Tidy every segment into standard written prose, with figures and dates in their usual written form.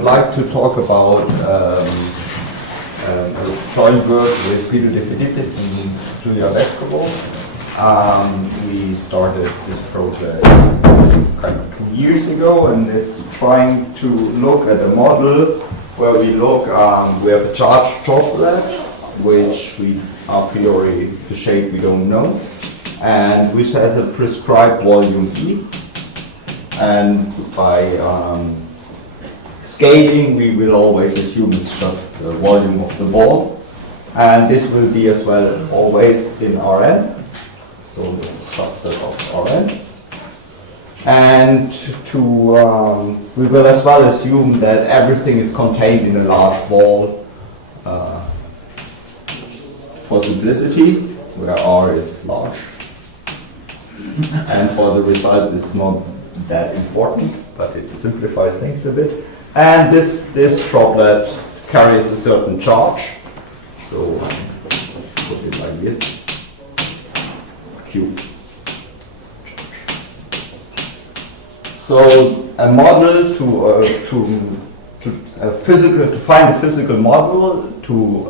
I'd like to talk about a joint work with Guido De Filippis and Julia Vescovo. We started this project kind of 2 years ago, and it's trying to look at a model where we look, we have a charged droplet, which we a priori, the shape we don't know, and which has a prescribed volume E. And by scaling, we will always assume it's just the volume of the ball. And this will be as well always in Rn. So this subset of Rn. And we will as well assume that everything is contained in a large ball for simplicity, where R is large. And for the results, it's not that important, but it simplifies things a bit. And this droplet carries a certain charge. So let's put it like this. Q. So a model to find a physical model to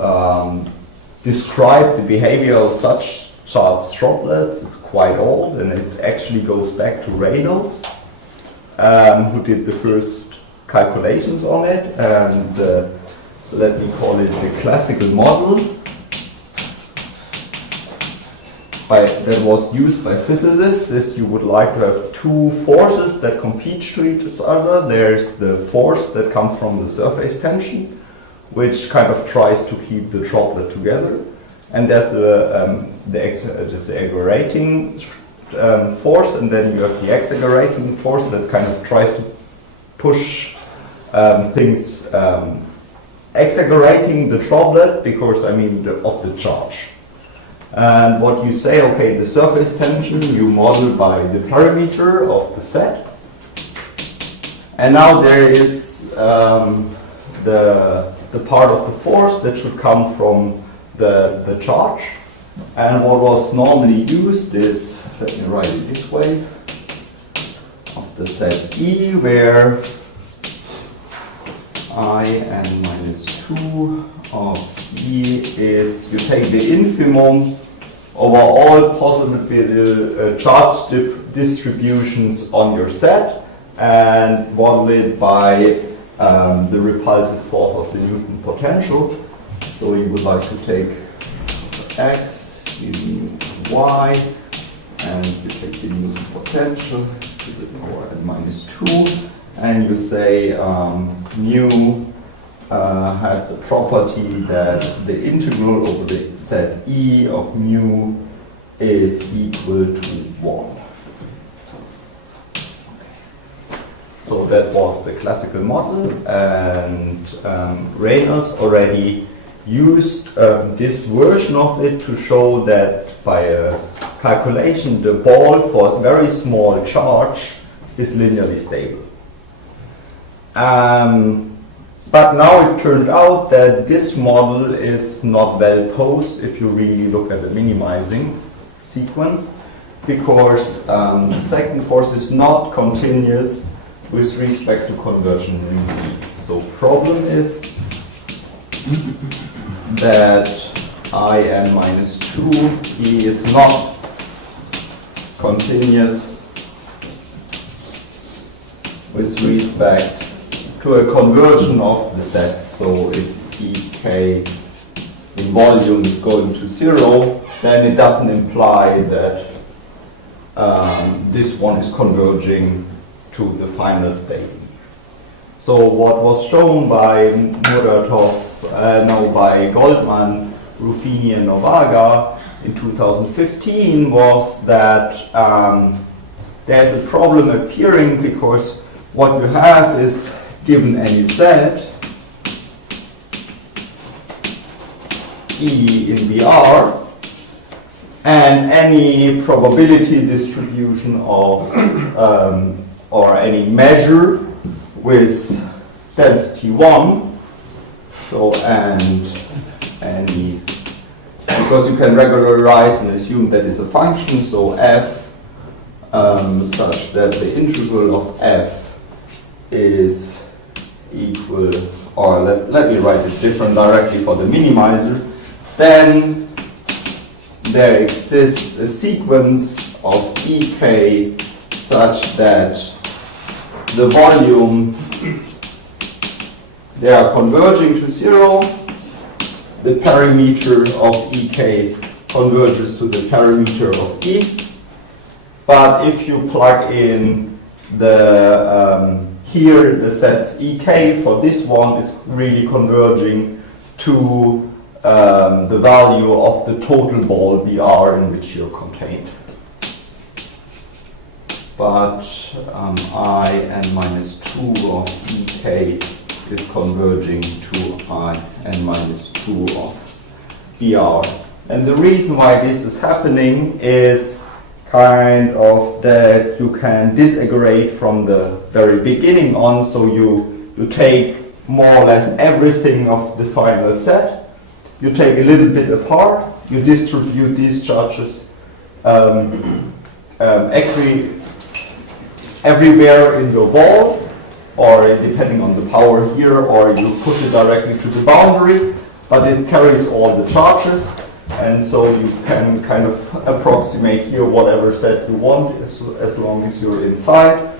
describe the behavior of such charged droplets. It's quite old, and it actually goes back to Rayleigh, who did the first calculations on it, and let me call it the classical model that was used by physicists. Is you would like to have two forces that compete to each other. There's the force that comes from the surface tension, which kind of tries to keep the droplet together, and there's the aggerating force, and then you have the exaggerating force that kind of tries to push things, exaggerating the droplet because of the charge. And what you say, okay, the surface tension you model by the parameter of the set, and now there is the part of the force that should come from the charge. And what was normally used is, let me write it this way, of the set E, where I(n minus 2 of E is, you take the infimum over all possible charge distributions on your set and model it by the repulsive force of the Newton potential. So you would like to take x, you need y, and you take the Newton potential, is it power n minus 2, and you say mu has the property that the integral over the set E of mu is equal to 1. So that was the classical model, and Reynolds already used this version of it to show that by a calculation the ball for a very small charge is linearly stable. But now it turned out that this model is not well posed if you really look at the minimizing sequence, because the second force is not continuous with respect to conversion in E. So problem is that I(n minus 2 E is not continuous with respect to a conversion of the sets. So if EK in volume is going to 0, then it doesn't imply that this one is converging to the final state. So what was shown by by Goldman, Ruŧeni, and Novaga in 2015 was that there's a problem appearing because what you have is, given any set E in BR and any probability distribution of or any measure with density 1, so and any, because you can regularize and assume that is a function, so f such that the integral of f is equal, or let me write it different directly for the minimizer, then there exists a sequence of Ek such that the volume, they are converging to 0, the parameter of Ek converges to the parameter of E, but if you plug in the here the sets Ek for this one is really converging to the value of the total ball Br in which you're contained. But I n minus 2 of Ek is converging to I n minus 2 of Br. And the reason why this is happening is kind of that you can disaggregate from the very beginning on, so you take more or less everything of the final set, you take a little bit apart, you distribute these charges everywhere in your ball, or depending on the power here, or you push it directly to the boundary, but it carries all the charges. And so you can kind of approximate here whatever set you want as long as you're inside.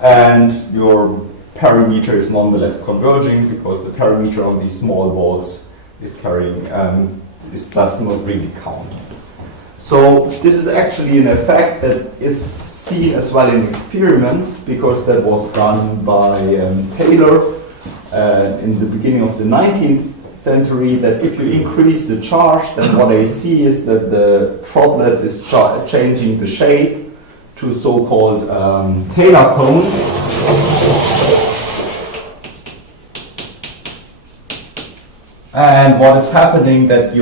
And your parameter is nonetheless converging because the parameter of these small balls is carrying, this does not really count. So this is actually an effect that is seen as well in experiments, because that was done by Taylor in the beginning of the 19th century, that if you increase the charge, then what I see is that the droplet is changing the shape to so-called Taylor cones. And what is happening that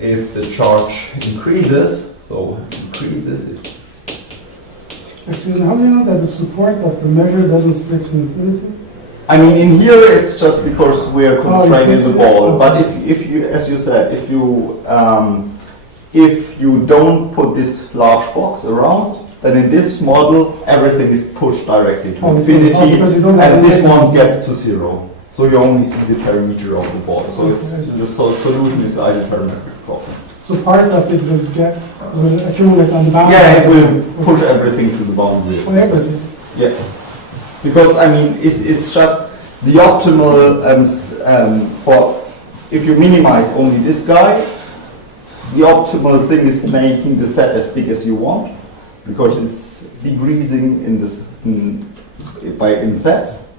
if the charge increases, so increases it. Excuse me, how do you know that the support of the measure doesn't stick to infinity? I mean, in here it's just because we are constraining the ball. But if you, as you said, if you don't put this large box around, then in this model everything is pushed directly to infinity, and this one gets to 0. So you only see the parameter of the ball. So it's the solution is the isoperimetric problem. So part of it will accumulate on the boundary. Yeah, it will push everything to the boundary. Oh, everything. Yeah. Because, I mean, it's just the optimal for, if you minimize only this guy, the optimal thing is making the set as big as you want, because it's decreasing in sets.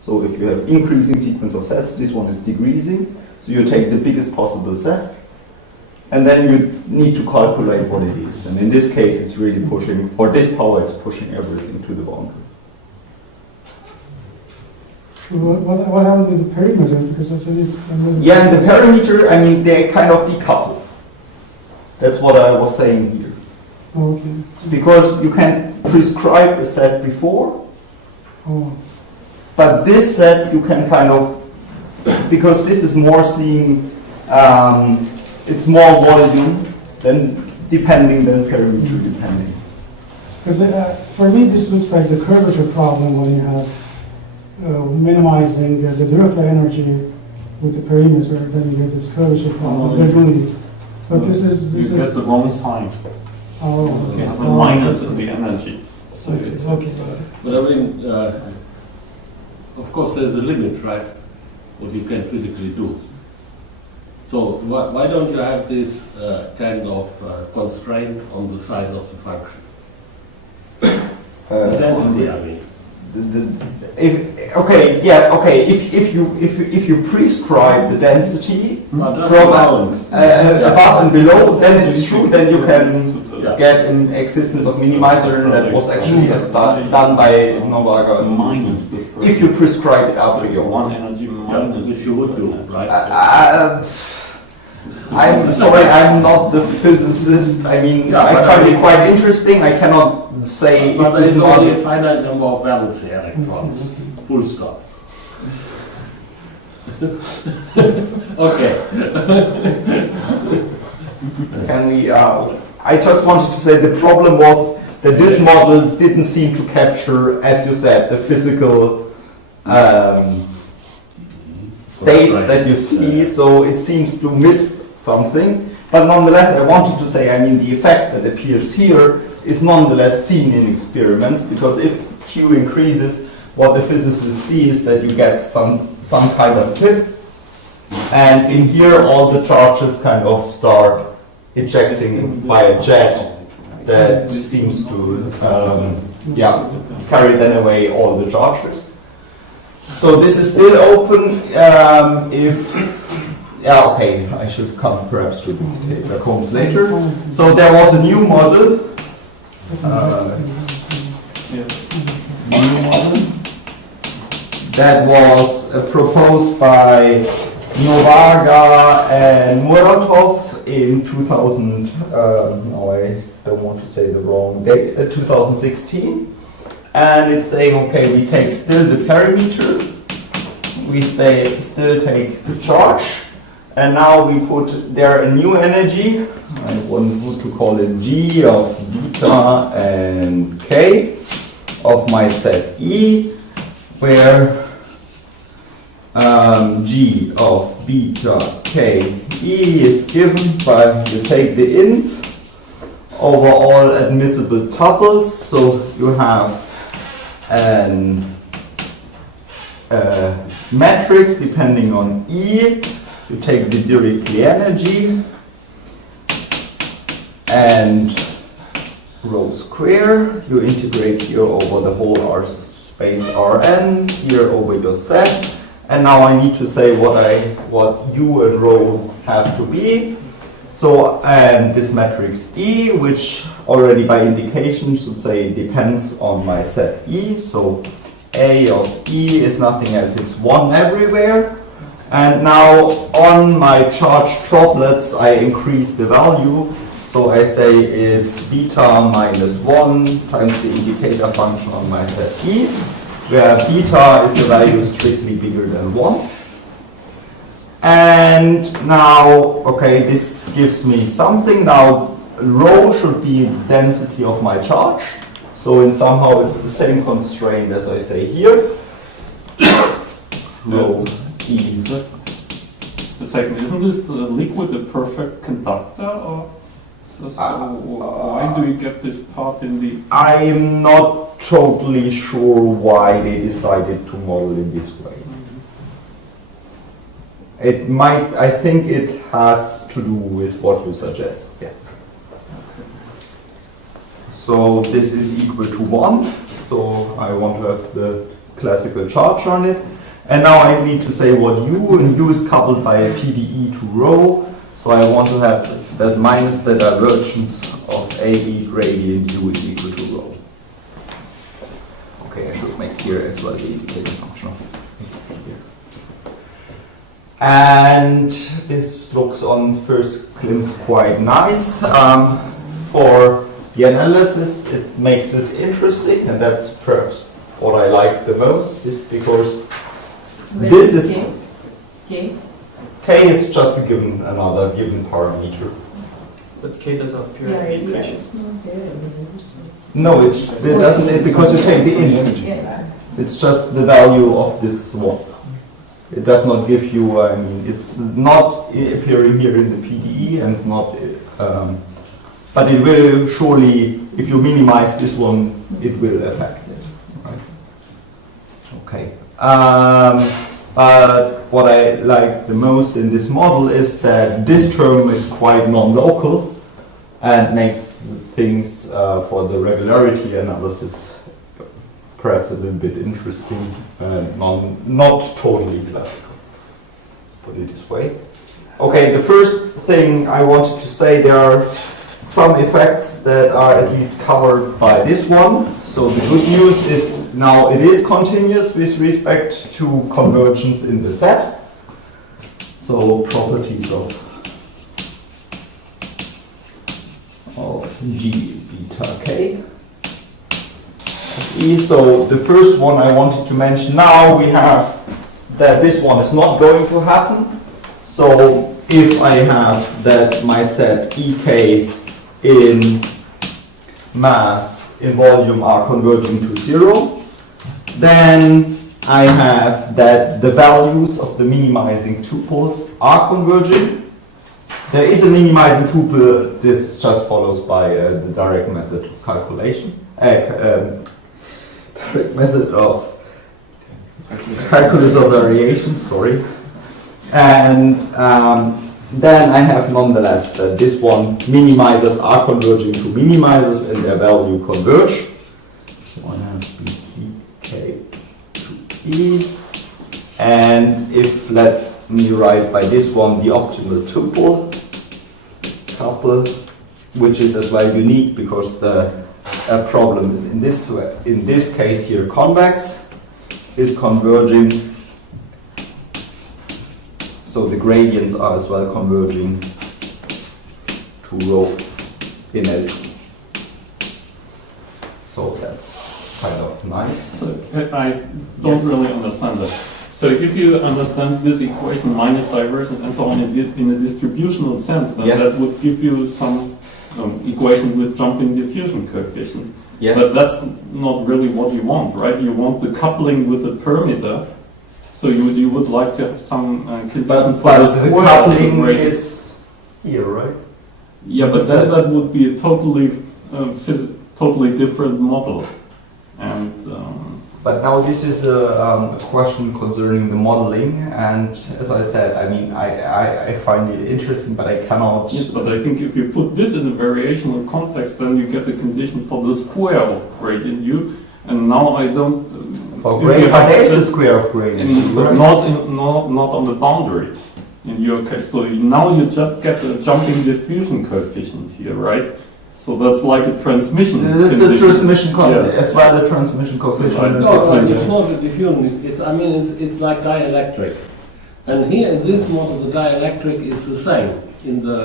So if you have increasing sequence of sets, this one is decreasing. So you take the biggest possible set, and then you need to calculate what it is. And in this case, it's really pushing, for this power, it's pushing everything to the boundary. What happened with the perimeter? Because and the perimeter, I mean, they kind of decouple. That's what I was saying here. Okay. Because you can prescribe a set before, but this set you can kind of, because this is more seeing, it's more volume than perimeter depending. Because for me, this looks like the curvature problem when you have minimizing the Dirichlet energy with the perimeter, then you get this curvature problem. But this is get the wrong side. Oh, okay. You have a minus in the energy. So it's okay. But I mean, of course, there's a limit, right? What you can physically do. So why don't you have this kind of constraint on the size of the function? The density, I mean. If you prescribe the density from above and below, then it's true. Then you can get an existence of minimizer that was actually done by Novaga and Ruwią�ni. If you prescribe it after your one energy minus, which you would do, right? I'm sorry, I'm not the physicist. I mean, I find it quite interesting. I cannot say but if this is there's not only a finite number of valency electrons. Full stop. Okay. Can we? I just wanted to say the problem was that this model didn't seem to capture, as you said, the physical states Right. that you see, so it seems to miss something. But nonetheless, I wanted to say, I mean, the effect that appears here is nonetheless seen in experiments, because if Q increases, what the physicists see is that you get some kind of tip, and in here all the charges kind of start ejecting by a jet that seems to carry then away all the charges. So this is still open. I should come perhaps to the data combs later. So there was a new model. That was proposed by Novaga and Ruỗnಠni in 2000. I don't want to say the wrong date. 2016, and it's saying, okay, we take still the perimeter, we still take the charge, and now we put there a new energy. I want to call it G of beta and K of my set E, where G of beta K E is given by, you take the inf over all admissible tuples, so you have an matrix depending on E, you take the Dirichlet energy and rho square, you integrate here over the whole R space Rn, here over your set, and now I need to say what U and rho have to be. So, and this matrix E, which already by indication should say depends on my set E, so A of E is nothing else, it's 1 everywhere. And now on my charge droplets I increase the value, so I say it's beta minus 1 times the indicator function on my set E, where beta is a value strictly bigger than 1. And now, okay, this gives me something. Now, rho should be the density of my charge. So in somehow it's the same constraint as I say here. Rho E. The second, isn't this the liquid a perfect conductor? Or why do you get this part in the... I'm not totally sure why they decided to model in this way. It might, I think it has to do with what you suggest, yes. So this is equal to 1, so I want to have the classical charge on it. And now I need to say what U, and U is coupled by a PDE to rho, so I want to have that minus the divergence of AE gradient U is equal to rho. Okay, I should make here as well the indicator function of this. And this looks on first glimpse quite nice. For the analysis, it makes it interesting, and that's perhaps what I like the most, is because this is K? K is just a given, another given parameter. But K doesn't appear in the equation. No, it doesn't, because you take the inf. It's just the value of this one. It does not give you, I mean, it's not appearing here in the PDE, and it's not, but it will surely, if you minimize this one, it will affect it. Right? Okay. But what I like the most in this model is that this term is quite non-local and makes things for the regularity analysis perhaps a little bit interesting and not totally classical. Let's put it this way. Okay, the first thing I wanted to say, there are some effects that are at least covered by this one. So the good news is now it is continuous with respect to convergence in the set. So properties of G beta K. E. So the first one I wanted to mention now, we have that this one is not going to happen. So if I have that my set EK in mass in volume are converging to 0, then I have that the values of the minimizing tuples are converging. There is a minimizing tuple, this just follows by the direct method of calculation. Direct method of calculus of variations, sorry. And then I have nonetheless that this one, minimizers are converging to minimizers and their value converge. One has K to E. And if, let me write by this one, the optimal tuple, which is as well unique because the problem is in this case here convex, is converging. So the gradients are as well converging to rho in L2. So that's kind of nice. So I don't really understand that. So if you understand this equation minus divergence and so on in a distributional sense, then Yes. that would give you some equation with jumping diffusion coefficient. Yes. But that's not really what you want, right? You want the coupling with the perimeter. So you would like to have some condition for but the the square of the coupling gradient. is here, right? Yeah, but then that would be a totally different model. And But now this is a question concerning the modeling, and as I said, I mean, I find it interesting, but I cannot. yes, but I think if you put this in a variational context, then you get the condition for the square of gradient u. And now I don't. For if you gradient, have but there is this- the square of gradient. but right? not on the boundary in your case. So now you just get a jumping diffusion coefficient here, right? So that's like a transmission. It's a condition. transmission Yeah. as well, the transmission coefficient. No, it's not a diffusion. It's like dielectric. And here in this model, the dielectric is the same in the.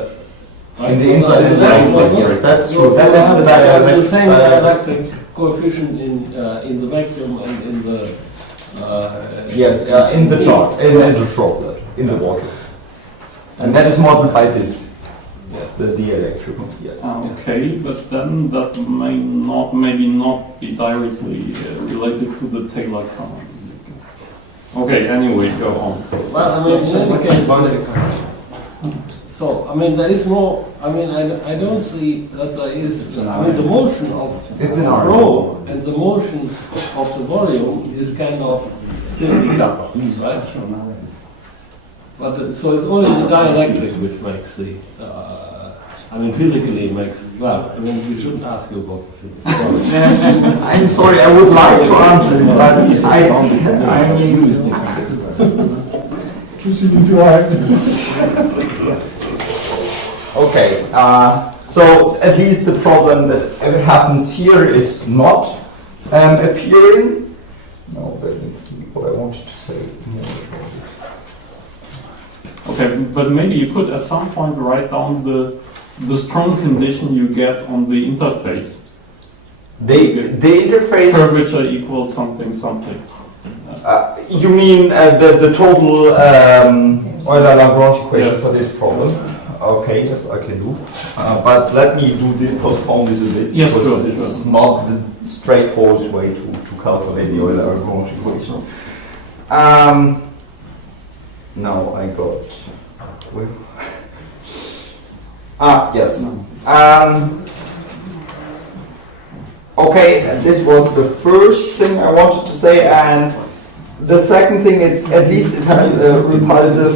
In the inside is the outside, yes, that's true. That is the dielectric. The same dielectric coefficient in the vacuum and in the. Yes, in the chart, in the droplet, in the water. And that is modeled by this, the dielectric, yes. Okay, but then that maybe not be directly related to the Taylor current. Okay, anyway, go on. Well, I mean, in any What is case, boundary condition? so I mean, there is no. I mean, I don't see that there is. I mean, the motion of It's in our rho and the motion of the volume is kind of still decoupled, right? But so it's only the dielectric which makes the. I mean, physically it makes. Well, I mean, we shouldn't ask you about the physics. I'm sorry, I would like to answer it, but I mean, We should be too hard. okay, so at least the problem that ever happens here is not appearing. Now let me see what I wanted to say more about it. Okay, but maybe you could at some point write down the strong condition you get on the interface. The interface. Curvature equals something. You mean the total Euler-Lagrange equation Yes. for this problem? Okay, yes, I can do. But let me postpone this a bit. Yes, because sure, it's sure. not the straightforward way to calculate the Euler-Lagrange equation. Now I got. Where? Yes. Okay, and this was the first thing I wanted to say, and the second thing, at least it has a repulsive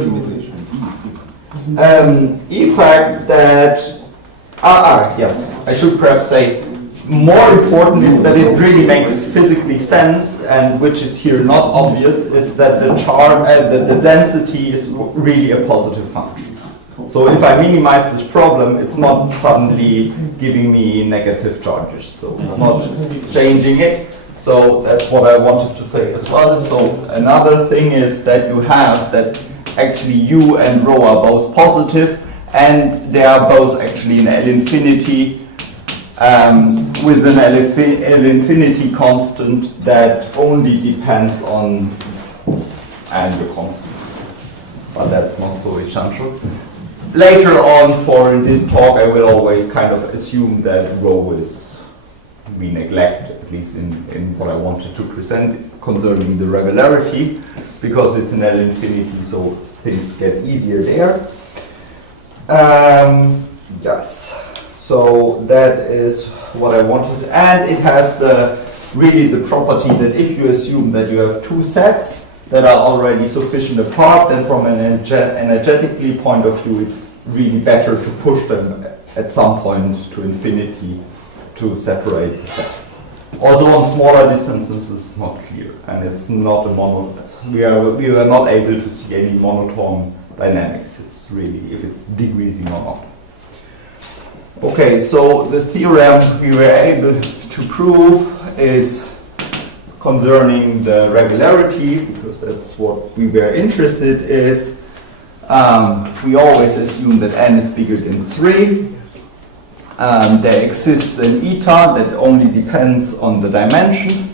effect that, yes, I should perhaps say, more important is that it really makes physically sense, and which is here not obvious, is that the the density is really a positive function. So if I minimize this problem, it's not suddenly giving me negative charges. So it's not changing it. So that's what I wanted to say as well. So another thing is that you have that actually u and rho are both positive, and they are both actually in L infinity with an L infinity constant that only depends on the constants. But that's not so essential. Later on, for this talk, I will always kind of assume that rho is we neglect, at least in what I wanted to present concerning the regularity, because it's an L infinity, so things get easier there. Yes, so that is what I wanted, and it has really the property that if you assume that you have two sets that are already sufficient apart, then from an energetically point of view, it's really better to push them at some point to infinity to separate the sets. Also on smaller distances it's not clear, and it's not a we were not able to see any monotone dynamics. It's really if it's decreasing or not. Okay, so the theorem we were able to prove is concerning the regularity, because that's what we were interested in. We always assume that n is bigger than 3. There exists an eta that only depends on the dimension,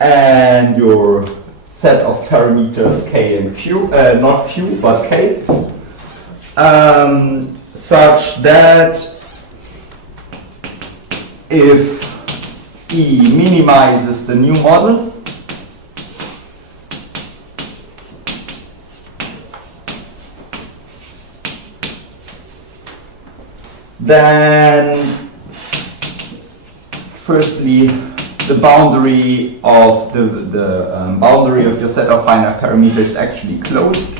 and your set of parameters k and q, not q but k, such that if E minimizes the new model, then firstly the boundary of the boundary of your set of finite parameters is actually closed.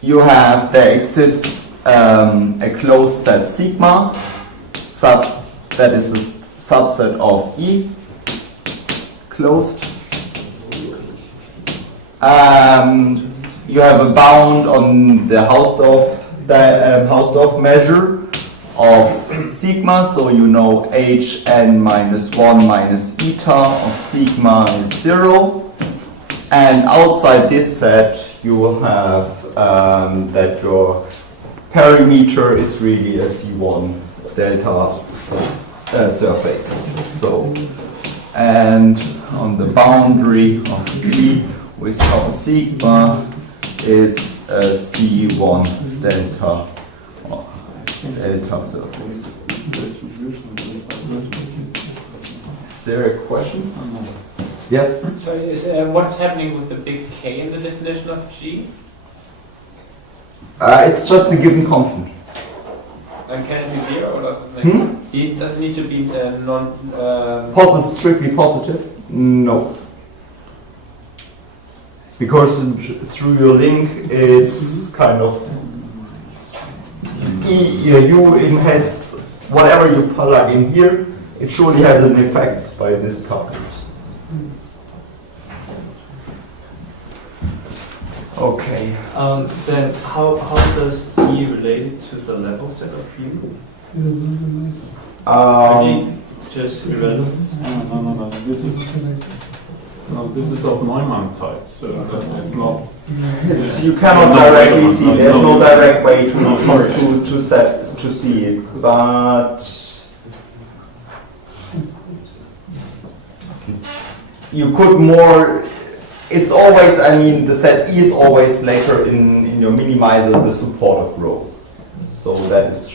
There exists a closed set sigma that is a subset of E closed. You have a bound on the Hausdorff measure of sigma, so you know hn minus 1 minus eta of sigma is 0. And outside this set you will have that your perimeter is really a C1 delta surface. So, and on the boundary of E with our sigma is a C1 delta surface. Is there a question? Yes? So what's happening with the big K in the definition of G? It's just a given constant. And can it be 0 or does it it doesn't need to be Strictly positive? No. Because through your link it's kind of you has whatever you plug in here, it surely has an effect by this calculus. Okay. Then how does E relate to the level set of U? Just irrelevant. No. This is of Neumann type, so it's not. You cannot directly see. There's no direct way to see it, but you could more. It's always. I mean, the set E is always later in your minimizer the support of rho. So that is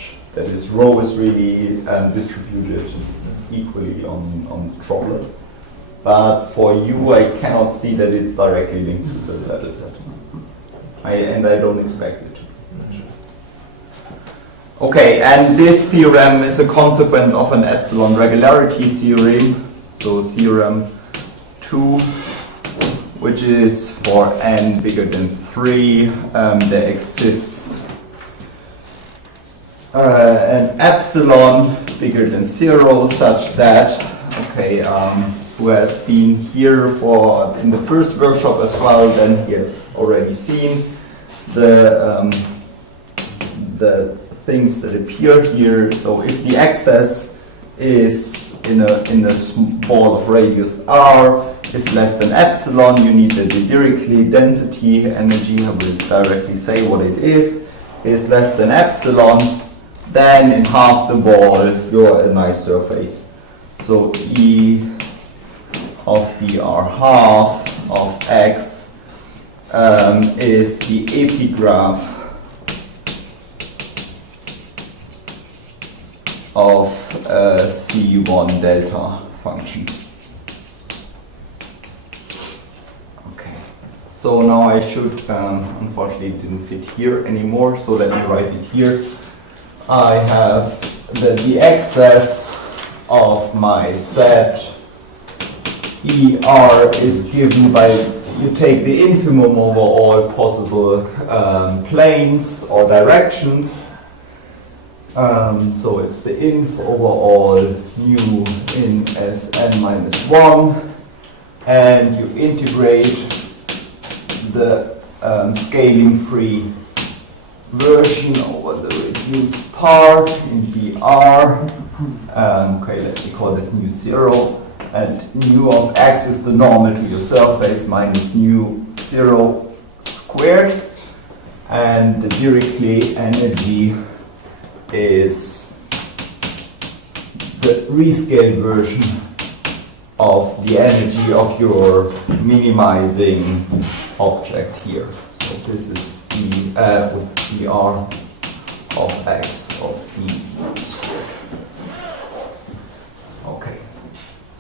rho is really distributed equally on droplet. But for you, I cannot see that it's directly linked to the level set. And I don't expect it to be. Okay, and this theorem is a consequence of an epsilon regularity theorem. So theorem 2, which is for n bigger than 3, there exists an epsilon bigger than 0 such that, who has been here in the first workshop as well, then he has already seen the things that appear here. So if the axis is in a ball of radius r is less than epsilon, you need the Dirichlet density energy, I will directly say what it is less than epsilon, then in half the ball you're a nice surface. So E of BR half of X is the epigraph of C1 delta function. Okay, so now I should, unfortunately it didn't fit here anymore, so let me write it here. I have that the excess of my set ER is given by, you take the infimum over all possible planes or directions. So it's the inf over all nu in Sn minus 1, and you integrate the scaling free version over the reduced part in BR. Okay, let me call this nu 0. And nu of x is the normal to your surface minus nu 0 squared. And the Dirichlet energy is the rescaled version of the energy of your minimizing object here. So this is d with dr of x of d squared. Okay.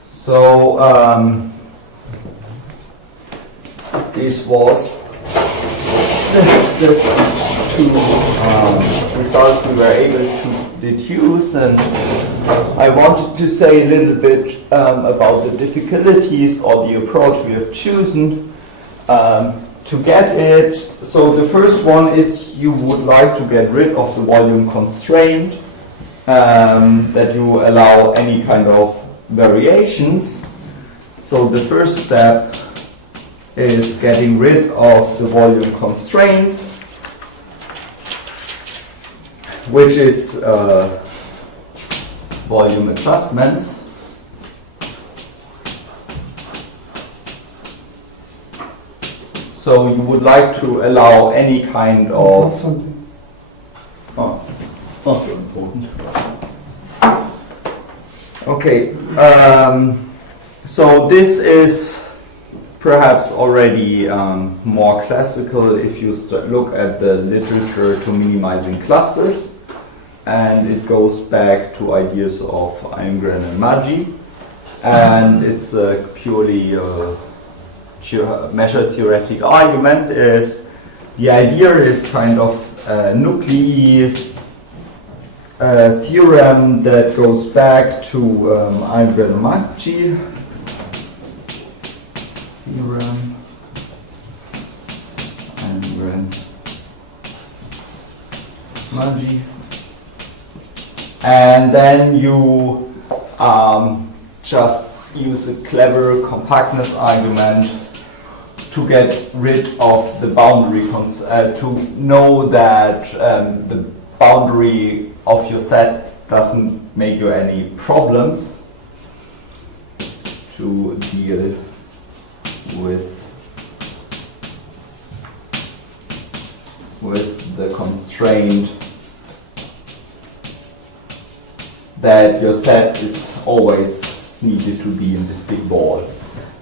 So this was the two results we were able to deduce, and I wanted to say a little bit about the difficulties or the approach we have chosen to get it. So the first one is you would like to get rid of the volume constraint, that you allow any kind of variations. So the first step is getting rid of the volume constraints, which is volume adjustments. So you would like to allow any kind of... Something. Oh, not so important. Okay, so this is perhaps already more classical if you look at the literature to minimizing clusters, and it goes back to ideas of Almgren and Maggi, and it's a purely measure theoretic argument. Is the idea is kind of nuclei theorem that goes back to Almgren and Maggi theorem, Almgren Maggi, and then you just use a clever compactness argument to get rid of the boundary, to know that the boundary of your set doesn't make you any problems to deal with the constraint that your set is always needed to be in this big ball.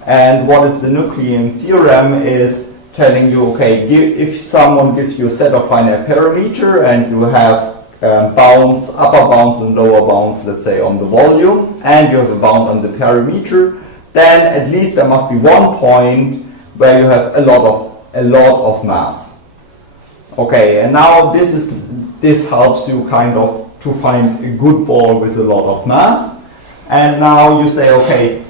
And what is the Nuclean theorem is telling you, okay, if someone gives you a set of finite parameter and you have bounds, upper bounds and lower bounds, let's say on the volume, and you have a bound on the parameter, then at least there must be one point where you have a lot of mass. Okay, and now this helps you kind of to find a good ball with a lot of mass. And now you say, okay,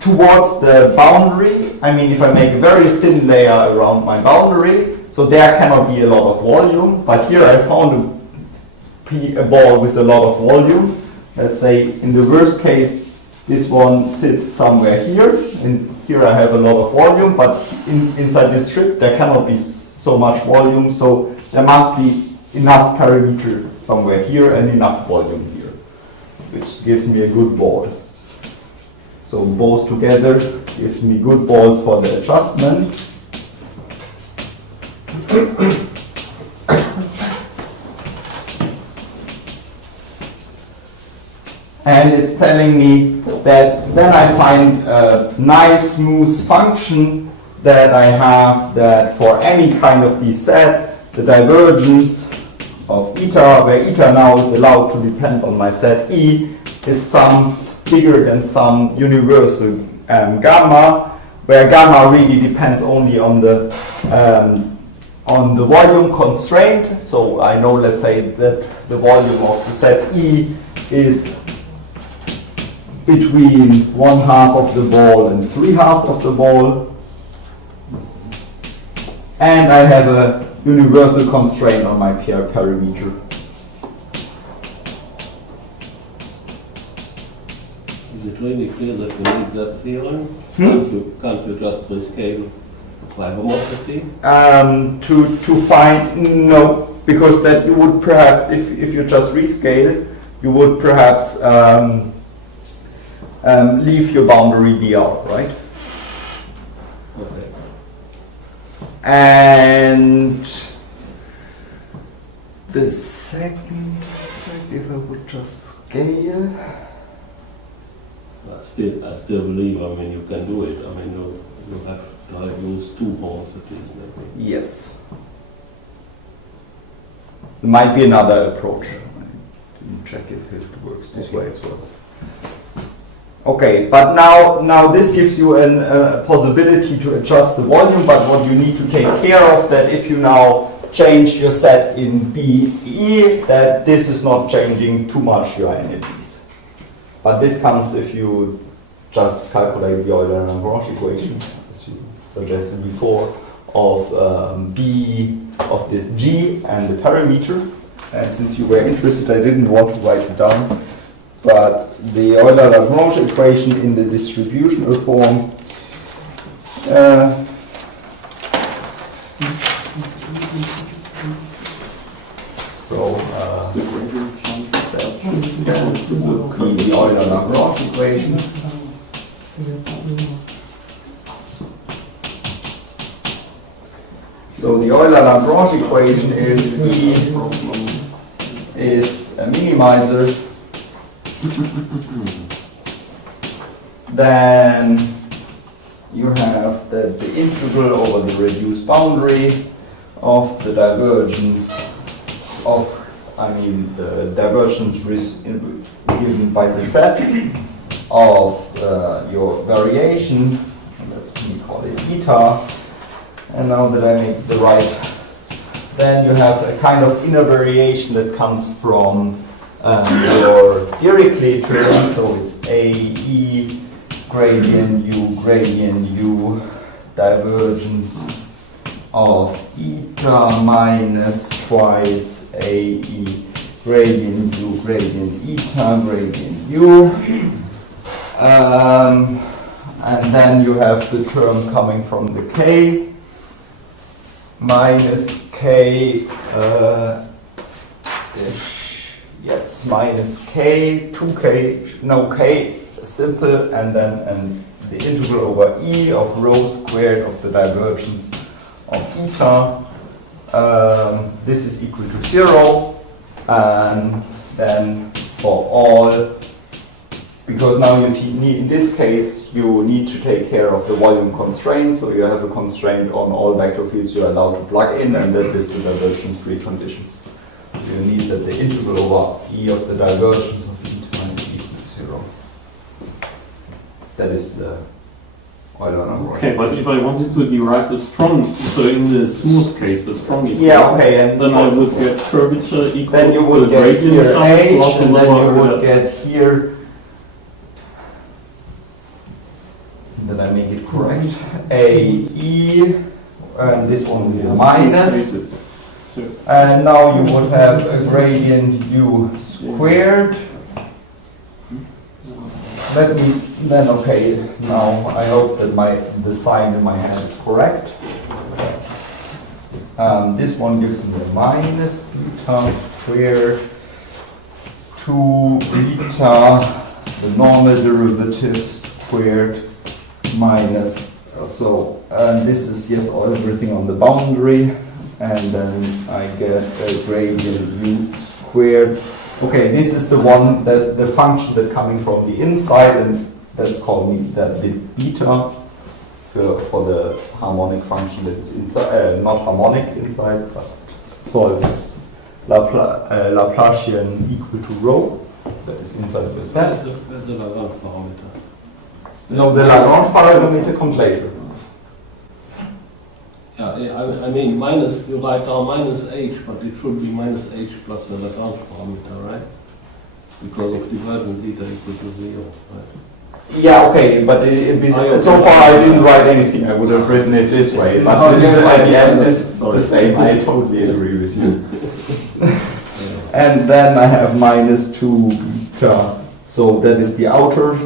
towards the boundary, I mean, if I make a very thin layer around my boundary, so there cannot be a lot of volume, but here I found a ball with a lot of volume. Let's say in the worst case, this one sits somewhere here, and here I have a lot of volume, but inside this strip there cannot be so much volume, so there must be enough parameter somewhere here and enough volume here, which gives me a good ball. So both together gives me good balls for the adjustment. And it's telling me that then I find a nice smooth function that I have that for any kind of D set, the divergence of eta, where eta now is allowed to depend on my set E, is some bigger than some universal gamma, where gamma really depends only on the volume constraint. So I know, let's say, that the volume of the set E is between 1/2 of the ball and 3/2 of the ball. And I have a universal constraint on my parameter. Is it really clear that we need that theorem? Can't you just rescale by homoscopy? To find, no, because that you would perhaps, if you just rescale it, you would perhaps leave your boundary B out, right? Okay. And the second effect, if I would just scale. But still, I still believe, I mean, you can do it. I mean, you have to use two homoscopes maybe. Yes. There might be another approach. I didn't check if it works this way as well. Okay, but now this gives you a possibility to adjust the volume, but what you need to take care of that if you now change your set in BE, that this is not changing too much your entities. But this comes if you just calculate the Euler-Lagrange equation, as you suggested before, of B of this G and the parameter. And since you were interested, I didn't want to write it down. But the Euler-Lagrange equation in the distributional form the Euler-Lagrange equation. So the Euler-Lagrange equation is E is a minimizer. Then you have the integral over the reduced boundary of the divergence of, the divergence given by the set of your variation, and let's please call it eta. And now that I make the right, then you have a kind of inner variation that comes from your Dirichlet term, so it's A, E, gradient U, divergence of eta minus twice A, E, gradient U, gradient eta, gradient U. And then you have the term coming from the K, minus K, minus K, 2K, no K, simple, and then the integral over E of rho squared of the divergence of eta. This is equal to 0, and then for all, because now you need, in this case, you need to take care of the volume constraint, so you have a constraint on all vector fields you are allowed to plug in, and that is the divergence-free conditions. You need that the integral over E of the divergence of eta is equal to 0. That is the Euler-Lagrange. Okay, but if I wanted to derive a strong, so in the smooth case, a strong equation, Yeah, okay, and then I would get curvature then equals you the would get gradient here jump H, plus the and then you lower would get here, then I make it correct, A, E, and this one will be minus. And now you would have a gradient U squared. Let me, then okay, now I hope that the sign in my hand is correct. This one gives me a minus beta squared 2 beta, the normal derivative squared, minus, so this is, yes, everything on the boundary. And then I get a gradient U squared. Okay, this is the one, that the function that coming from the inside, and that's called that bit beta for the harmonic function that's inside, not harmonic inside, but solves Laplacian equal to rho, that is inside of the set. Where's the Lagrange parameter? No, the Lagrange parameter comes later. Yeah, I mean, minus, you write down minus h, but it should be minus h plus the Lagrange parameter, right? Because of divergent theta equal to 0, right? Yeah, okay, but so far I didn't write anything. I would have written it this way, but this is at the end is the same. I totally agree with you. And then I have minus 2 beta, so that is the outer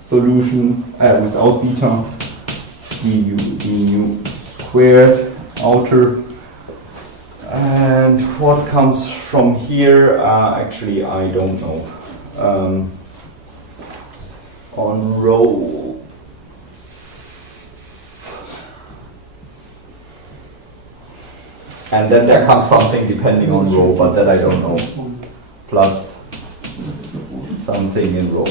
solution without beta, du squared outer. And what comes from here, actually I don't know. On rho. And then there comes something depending on rho, but that I don't know. Plus something in rho.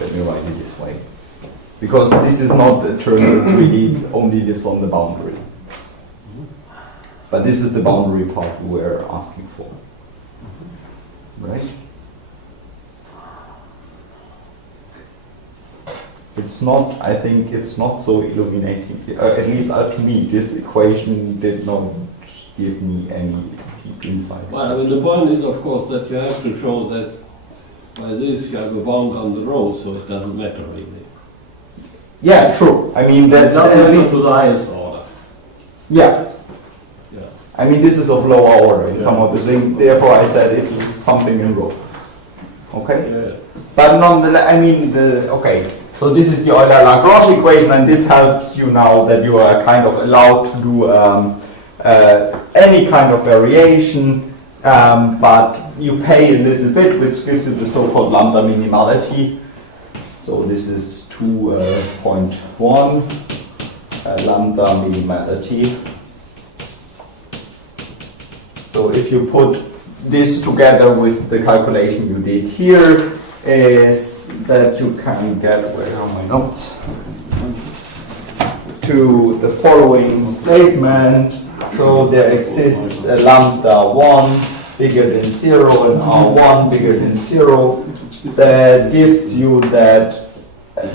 Let me write it this way. Because this is not the term that really only lives on the boundary. But this is the boundary part we're asking for. Right? It's not, I think it's not so illuminating. At least to me, this equation did not give me any deep insight. Well, I mean, the point is, of course, that you have to show that by this you have a bound on the row, so it doesn't matter really. Yeah, true. I mean, that Doesn't at matter least, to the highest order. yeah. Yeah. I mean, this is of lower order in some of the things. Therefore, I said it's something in rho. Okay? Yeah. But nonetheless, I mean, okay. So this is the Euler-Lagrange equation, and this helps you now that you are kind of allowed to do any kind of variation, but you pay a little bit, which gives you the so-called lambda minimality. So this is 2.1 lambda minimality. So if you put this together with the calculation you did here, is that you can get, where are my notes, to the following statement. So there exists a lambda 1 bigger than 0 and R1 bigger than 0 that gives you that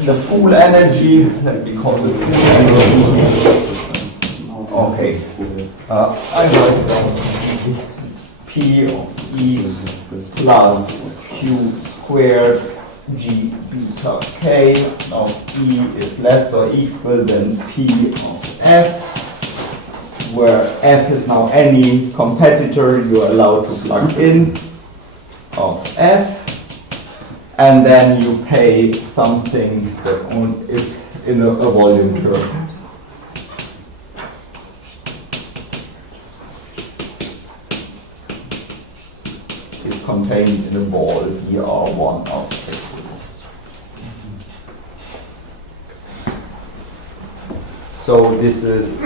the full energy, let me call it full energy. Okay, I write it down. P of E plus Q squared G beta K of E is less or equal than P of F, where F is now any competitor you are allowed to plug in of F, and then you pay something that is in a volume term. Is contained in a ball VR1 of X. So this is,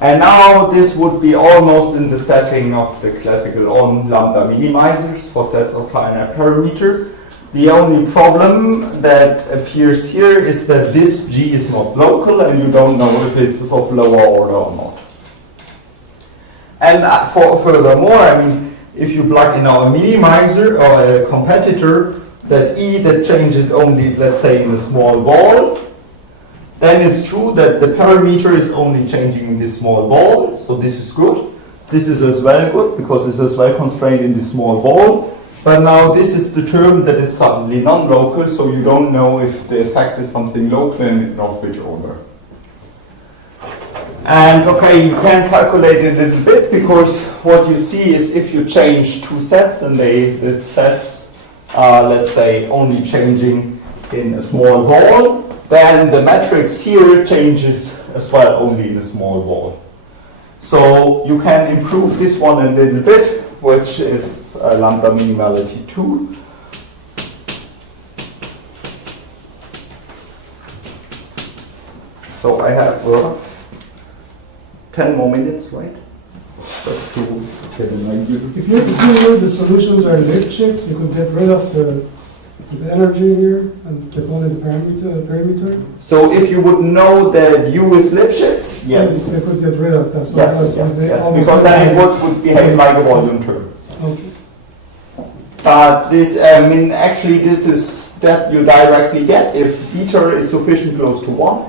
and now this would be almost in the setting of the classical on lambda minimizers for sets of finite parameter. The only problem that appears here is that this G is not local and you don't know if it's of lower order or not. And furthermore, I mean, if you plug in our minimizer or a competitor, that E that changes only, let's say, in a small ball, then it's true that the parameter is only changing in this small ball, so this is good. This is as well good because it's as well constrained in this small ball. But now this is the term that is suddenly non-local, so you don't know if the effect is something local and of which order. And okay, you can calculate it a little bit because what you see is if you change two sets and the sets are, let's say, only changing in a small ball, then the matrix here changes as well only in a small ball. So you can improve this one a little bit, which is lambda minimality 2. So I have 10 more minutes, right? Just to get an idea. If you knew the solutions are Lipschitz, you could get rid of the the energy here and get only the perimeter. So if you would know that U is Lipschitz, yes. I could get rid of that. So Yes, that's- yes, yes, almost because then it like- would behave like a volume term. Okay. But this, I mean, actually this is that you directly get if beta is sufficient close to 1.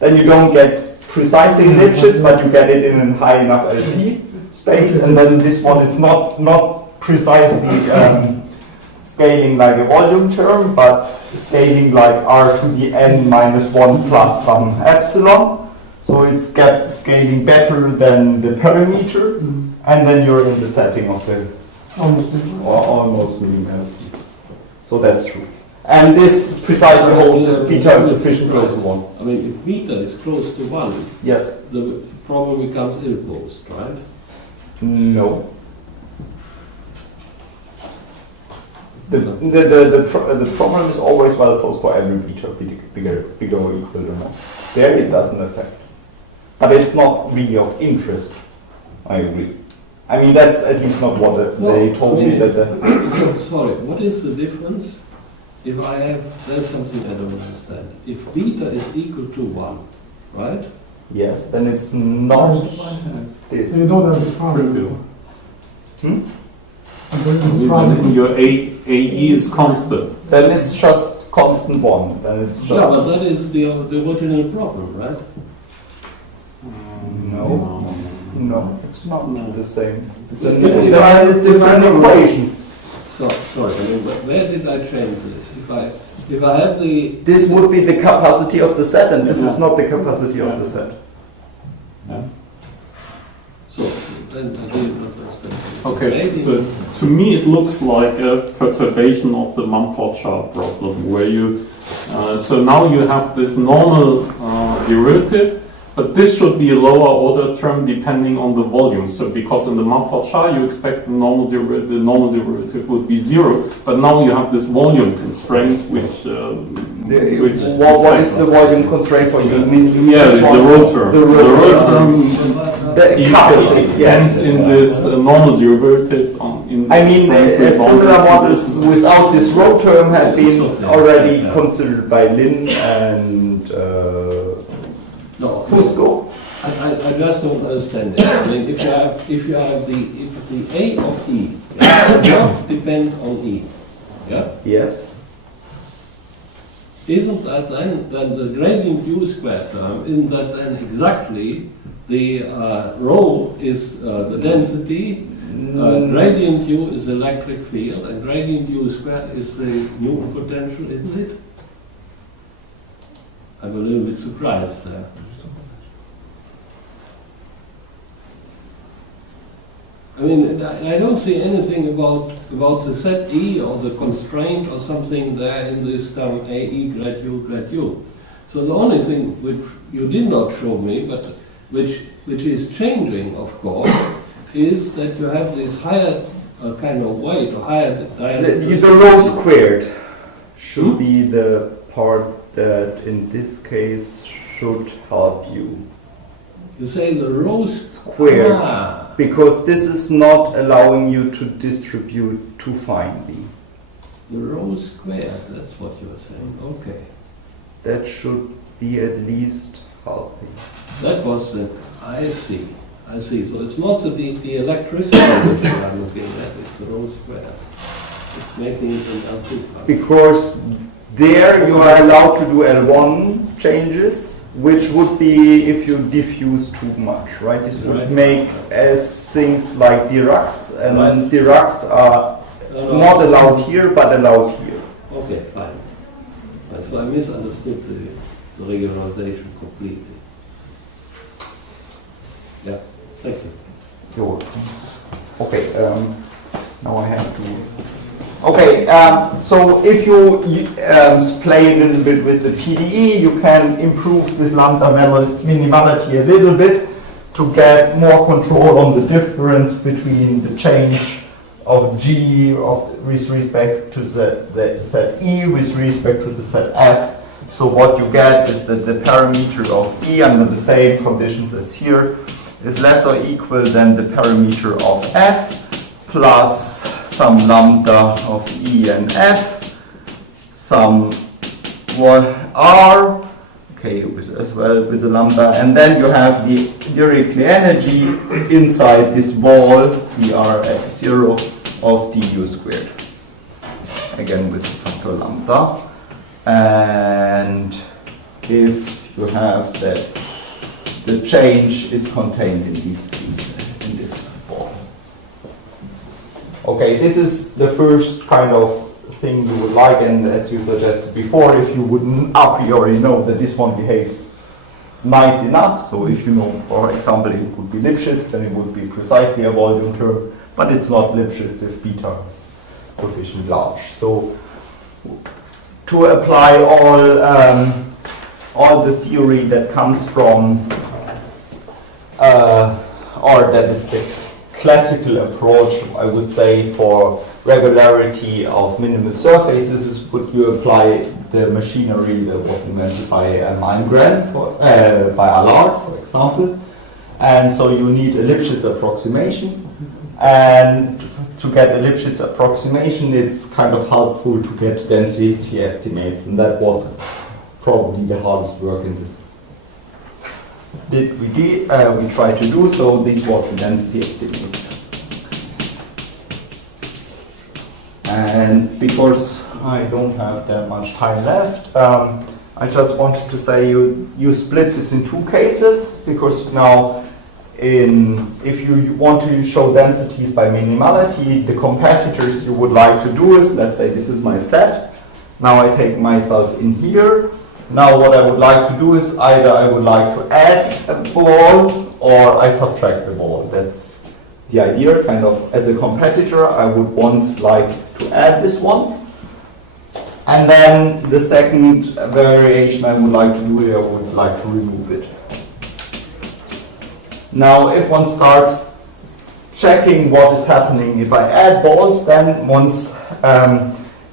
Then you don't get precisely Lipschitz, but you get it in a high enough LP space, and then this one is not precisely scaling like a volume term, but scaling like r to the n minus 1 plus some epsilon. So it's scaling better than the parameter, and then you're in the setting of the Almost. almost minimality. So that's true. And this precisely holds if beta is sufficient close to 1. I mean, if beta is close to 1, Yes. the problem becomes ill-posed, right? No. The problem is always well posed for every beta, bigger or equal or not. There it doesn't affect. But it's not really of interest. I agree. I mean, that's at least not what they told me that the... So, sorry, what is the difference if I have, there's something I don't understand. If beta is equal to 1, right? Yes, then it's not You this. don't have the problem. Trivial. And there isn't a Then problem. your AE is constant. Then it's just constant 1. Then it's just... Yeah, but that is the original problem, right? No, it's not No. the same. It's If- a if- different equation. So, sorry, I mean, where did I change this? If I have the, This would be the capacity of the set, and this is not the capacity of the set. so, then I didn't understand. Okay, Maybe- so to me it looks like a perturbation of the Mumford-Chart problem, where you, so now you have this normal derivative, but this should be a lower order term depending on the volume. So because in the Mumford-Chart you expect the normal derivative would be 0, but now you have this volume constraint which What is the volume constraint for you? I mean, you yeah, just the want row term. The The row row term. term The capacity, ends in this normal derivative in I mean, strength similar boundary models conditions. without this row term have been already considered by Lin and No, Fusco. I just don't understand it. I mean, if the A of E does not depend on E, yeah, Yes. isn't that then the gradient U squared term? Isn't that then exactly the rho is the density? Gradient U is electric field, and gradient U squared is the Newton potential, isn't it? I'm a little bit surprised there. I mean, I don't see anything about the set E or the constraint or something there in this term AE grad U. So the only thing which you did not show me, but which is changing, of course, is that you have this higher kind of weight or higher diameter. The rho squared should be the part that in this case should help you. You say the rho Squared. Ah, Because this is not allowing you to distribute too finely. the rho squared, that's what you're saying. Okay. That should be at least helping. That was the, I see. So it's not the electricity which I'm looking at, it's the rho square. It's making it an amplifier. Because there you are allowed to do L1 changes, which would be if you diffuse too much, right? This would Right. make as things like Dirac's, and Right. Dirac's are No. not allowed here, but allowed here. Okay, fine. Right, so I misunderstood the regularization completely. Yeah, thank you. You're welcome. Okay, now I have to. Okay, so if you play a little bit with the PDE, you can improve this lambda minimality a little bit to get more control on the difference between the change of G with respect to the set E with respect to the set F. So what you get is that the parameter of E under the same conditions as here is less or equal than the parameter of F plus some lambda of E and F some R, okay, as well with the lambda, and then you have the Dirichlet energy inside this ball, VR at 0 of du squared. Again with the factor lambda. And if you have that the change is contained in this ball. Okay, this is the first kind of thing you would like, and as you suggested before, if you wouldn't a priori know that this one behaves nice enough, so if you know, for example, it would be Lipschitz, then it would be precisely a volume term, but it's not Lipschitz if beta is sufficiently large. So to apply all the theory that comes from, or that is the classical approach, I would say, for regularity of minimal surfaces, is would you apply the machinery that was invented by Malmgren, by Allard, for example. And so you need a Lipschitz approximation. And to get a Lipschitz approximation, it's kind of helpful to get density estimates, and that was probably the hardest work in this. We tried to do so. This was the density estimate. And because I don't have that much time left, I just wanted to say you split this in two cases, because now if you want to show densities by minimality, the competitors you would like to do is, let's say this is my set. Now I take myself in here. Now what I would like to do is either I would like to add a ball or I subtract the ball. That's the idea, kind of as a competitor. I would once like to add this one. And then the second variation I would like to do here, I would like to remove it. Now if one starts checking what is happening if I add balls, then one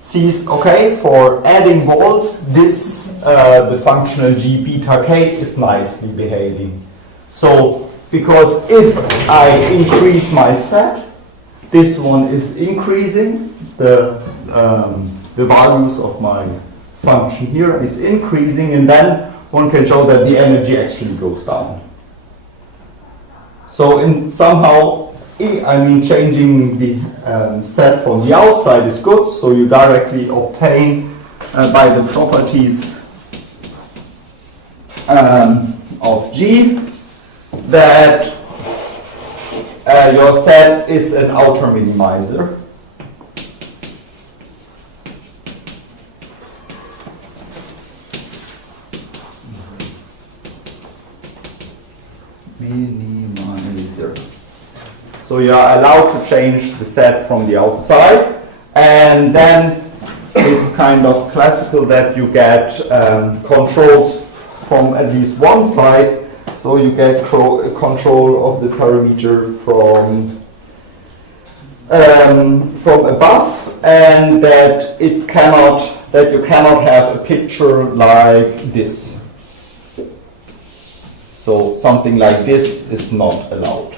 sees, okay, for adding balls, this the functional g beta k is nicely behaving. So because if I increase my set, this one is increasing, the values of my function here is increasing, and then one can show that the energy actually goes down. So in somehow, I mean, changing the set from the outside is good, so you directly obtain by the properties of G that your set is an outer minimizer. Minimizer. So you are allowed to change the set from the outside, and then it's kind of classical that you get controls from at least one side. So you get control of the parameter from above, and that you cannot have a picture like this. So something like this is not allowed.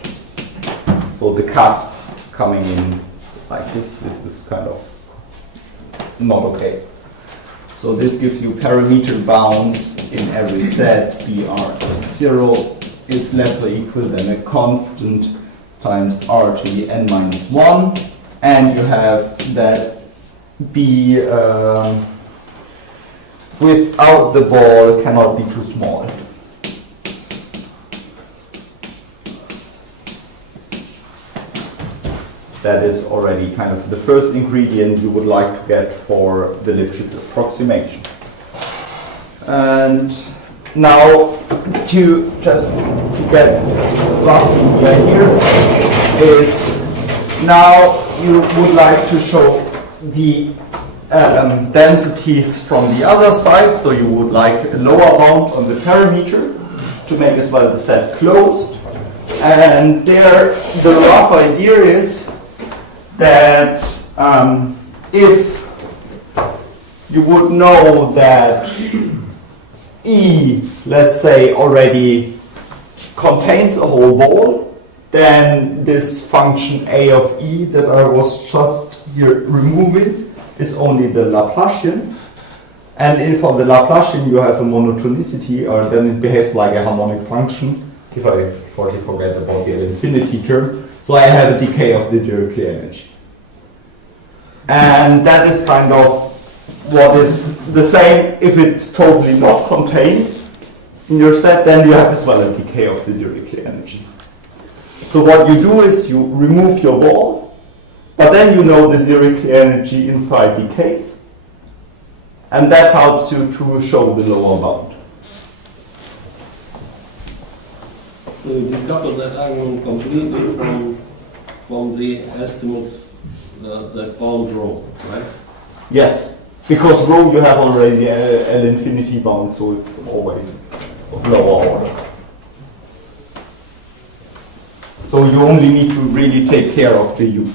So the cusp coming in like this is kind of not okay. So this gives you parameter bounds in every set. Br at 0 is less or equal than a constant times r to the n minus 1. And you have that b without the ball cannot be too small. That is already kind of the first ingredient you would like to get for the Lipschitz approximation. And now to get roughly the idea is, now you would like to show the densities from the other side, so you would like a lower bound on the parameter to make as well the set closed. And there the rough idea is that if you would know that E, let's say, already contains a whole ball, then this function a of E that I was just here removing is only the Laplacian. And if for the Laplacian you have a monotonicity, or then it behaves like a harmonic function, if I shortly forget about the infinity term, so I have a decay of the Dirichlet energy. And that is kind of what is the same if it's totally not contained in your set, then you have as well a decay of the Dirichlet energy. So what you do is you remove your wall, but then you know the Dirichlet energy inside decays, and that helps you to show the lower bound. So you decouple that argument completely from the estimates that bound rho, right? Yes, because rho you have already an infinity bound, so it's always of lower order. So you only need to really take care of the u.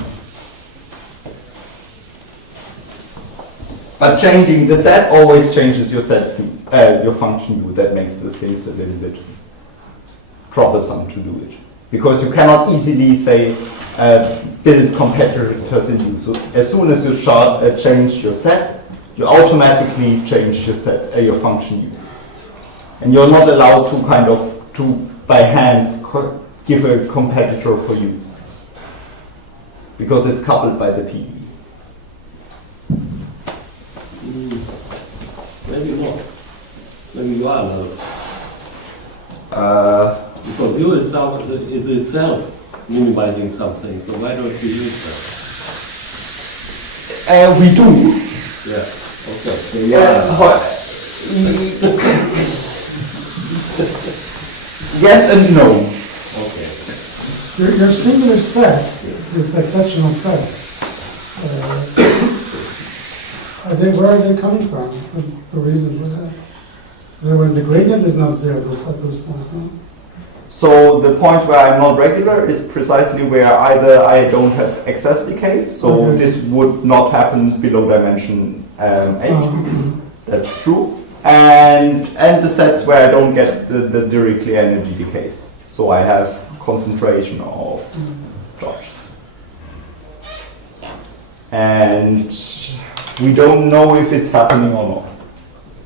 But changing the set always changes your set, your function u. That makes this case a little bit troublesome to do it, because you cannot easily say build competitors in u. So as soon as you change your set, you automatically change your set, your function u, and you're not allowed to kind of by hand give a competitor for u, because it's coupled by the PDE. Maybe not. Maybe you are allowed. Because u is itself minimizing something, so why don't you use that? We do. Yeah, okay. So you are Yes and no. okay. Your singular set, this exceptional set, where are they coming from? The reason for that? When the gradient is not zero, those points, no? So the point where I'm not regular is precisely where either I don't have excess decay, so Okay. this would not happen below dimension 8. That's true. And the sets where I don't get the Dirichlet energy decays. So I have concentration of charges. And we don't know if it's happening or not.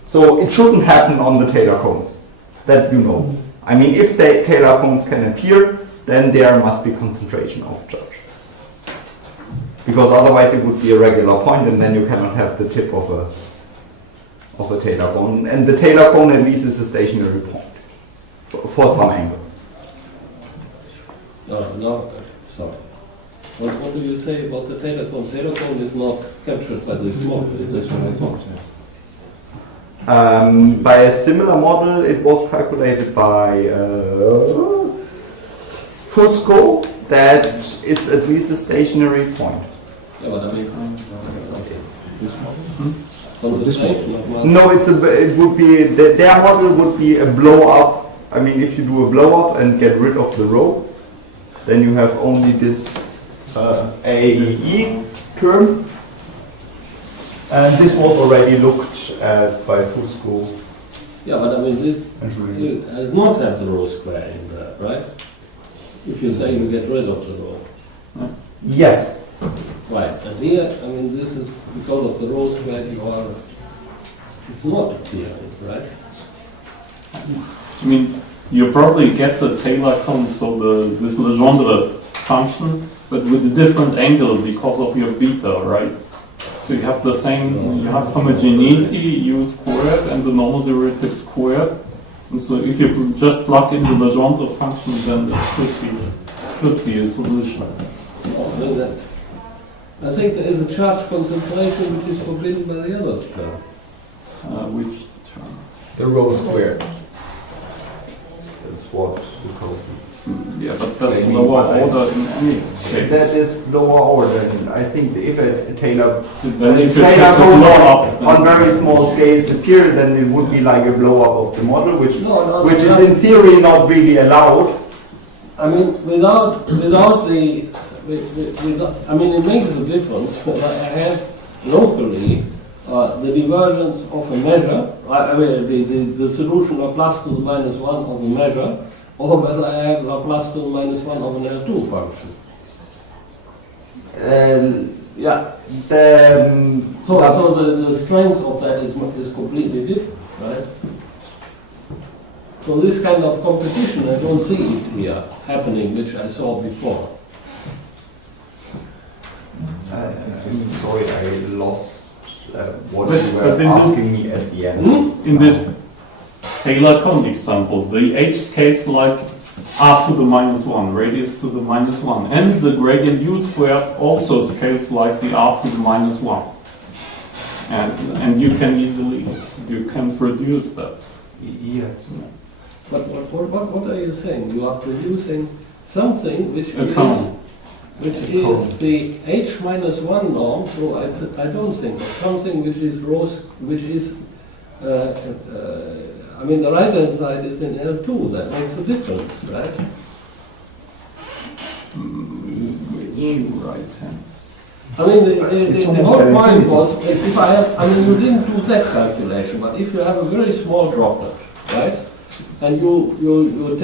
So it shouldn't happen on the Taylor cones, that you know. I mean, if the Taylor cones can appear, then there must be concentration of charge. Because otherwise it would be a regular point, and then you cannot have the tip of a Taylor cone. And the Taylor cone at least is a stationary point for some angles. No, sorry. What do you say about the Taylor cone? Taylor cone is not captured by this model. It is by function. By a similar model, it was calculated by Fusco that it's at least a stationary point. Yeah, but I mean, this model. Concentration of mass. No, it would be their model would be a blow up. I mean, if you do a blow up and get rid of the rho, then you have only this AE term. And this was already looked at by Fusco. Yeah, but I mean, this does not have the rho square in there, right? If you say you get rid of the rho. Yes. Right, and here, I mean, this is because of the rho square it's not appearing, right? I mean, you probably get the Taylor cone, so this Legendre function, but with a different angle because of your beta, right? So you have the same, you have homogeneity u squared and the normal derivative squared. And so if you just plug in the Legendre function, then it should be a solution. I think there is a charge concentration which is forbidden by the other term. Which term? The rho squared. That's what the cosine. Yeah, but that's lower order in any case. That is lower order. I think if a Taylor Then if you Taylor take the cone blow up, on very small scales appear, then it would be like a blow up of the model, which is in theory not really allowed. I mean, without the, I mean, it makes a difference whether I have locally the divergence of a measure, the solution Laplace to the minus 1 of a measure, or whether I have Laplace to the minus 1 of an L2 function. Yeah. Then So the strength of that is completely different, right? So this kind of competition, I don't see it here happening, which I saw before. I'm sorry, I lost what But- you but were in this- asking me at the end. In this Taylor cone example, the h scales like r to the -1, radius to the -1, and the gradient u squared also scales like the r to the -1. And you can produce that. Yes. But what are you saying? You are producing something which A is cone. the h-1 norm. So I don't think of something which is I mean, the right hand side is in L2. That makes a difference, right? Right hands. I mean, It's the almost whole an point infinity. was, if I have, I mean, you didn't do that calculation, but if you have a very small droplet, right, and you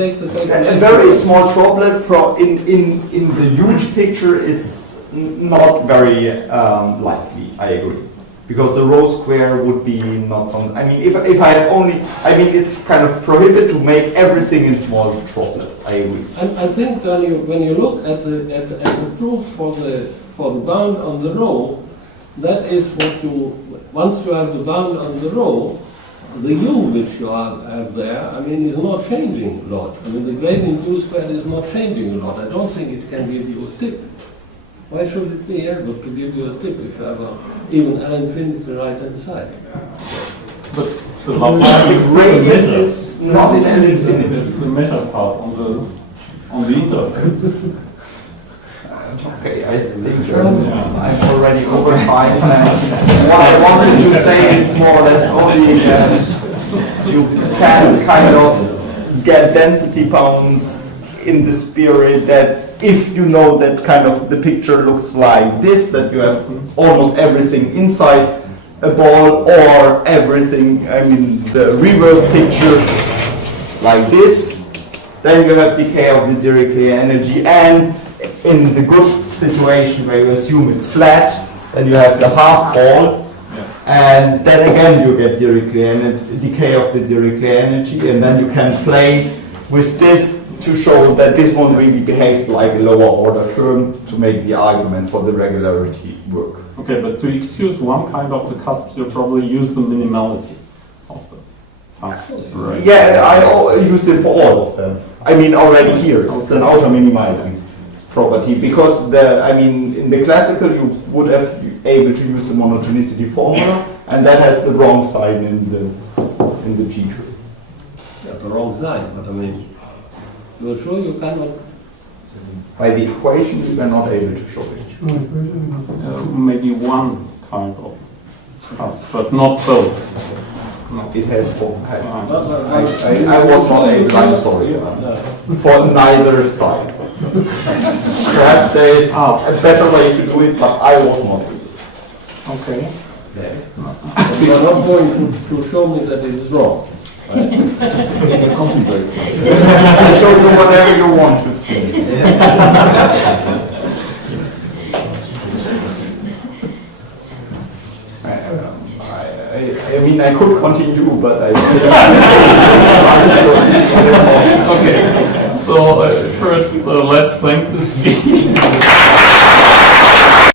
take the calculation. A very small droplet from in the huge picture is not very likely. I agree, because the rho square would be not some. I mean, if I have only, I mean, it's kind of prohibited to make everything in small droplets. I agree. And I think when you look at the proof for the bound on the row, that is what you, once you have the bound on the row, the u which you have there, I mean, is not changing a lot. I mean, the gradient u squared is not changing a lot. I don't think it can give you a tip. Why should it be able to give you a tip if you have even L infinity right hand side? But the Laplace The is the gradient measure. is not in L infinity. It's the measure part on the interface. Okay, I think Yeah. I'm already over time. What I wanted to say is more or less only you can kind of get density functions in the spirit that if you know that kind of the picture looks like this, that you have almost everything inside a ball, or everything, I mean the reverse picture like this, then you have decay of the Dirichlet energy, and in the good situation where you assume it's flat, then you have the half ball, and then again you get Dirichlet energy, decay of the Dirichlet energy, and then you can play with this to show that this one really behaves like a lower order term to make the argument for the regularity work. Okay, but to excuse one kind of the cusp, you probably use the minimality of the function, right? Yeah, I used it for all of them. I mean already here, it's an outer minimizing property, because I mean in the classical you would have been able to use the monotonicity formula, and that has the wrong sign in the G tree. Yeah, the wrong side, but I mean, you're sure you cannot. By the equation we were not able to show it. No equation, no. Maybe one kind of cusp, but not both. It has both. I I was not able, I'm sorry, for neither side. Perhaps there is a better way to do it, but I was not able. Okay. You are not going to show me that it is wrong. Right? Concentrate. I'll show you whatever you want to see. I mean, I could continue, but I. Okay. So first, let's thank the speaker.